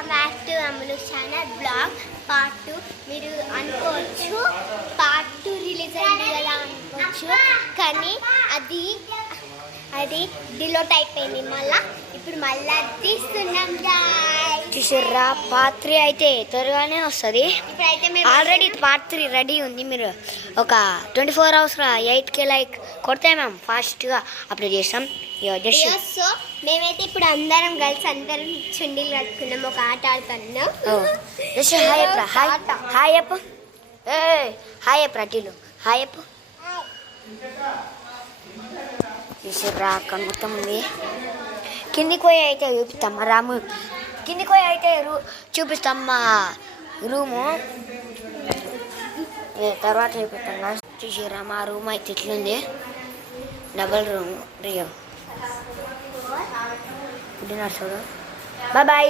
Welcome back to Ammulu channel blog part 2. మీరు అనుకోవచ్చు part 2 release అయింది కదా అనుకోవచ్చు, కానీ అది డిలీట్ అయిపోయింది. ఇప్పుడు మళ్ళీ తీస్తున్నాం. చూసారా, పార్ట్ 3 అయితే త్వరగానే వస్తుంది. ఇప్పుడైతే ఆల్రెడీ పార్ట్ 3 రెడీ ఉంది. మీరు ఒక 24 అవర్స్లో 8K లైక్ కొడితే మేము ఫాస్ట్గా అప్లోడ్ చేస్తాం. సో మేమైతే ఇప్పుడు అందరం చుండీలు కట్టుకున్నాం, ఒక ఆట ఆడుతున్నాం. హాయ్ అప్పు, హాయ్ అప్పు రటీలు, హాయ్ అప్పు. చూసారా, అక్కడ మొత్తం ఉంది. కిందికి పోయి అయితే చూపిస్తాం మా రాము, కిందికి పోయి అయితే చూపిస్తాం మా రూము, తర్వాత చూపిస్తాం కదా. చూసారా, మా రూమ్ అయితే ఇట్లుంది, డబల్ రూమ్. రియో డిన్నర్ చూడు. Bye bye.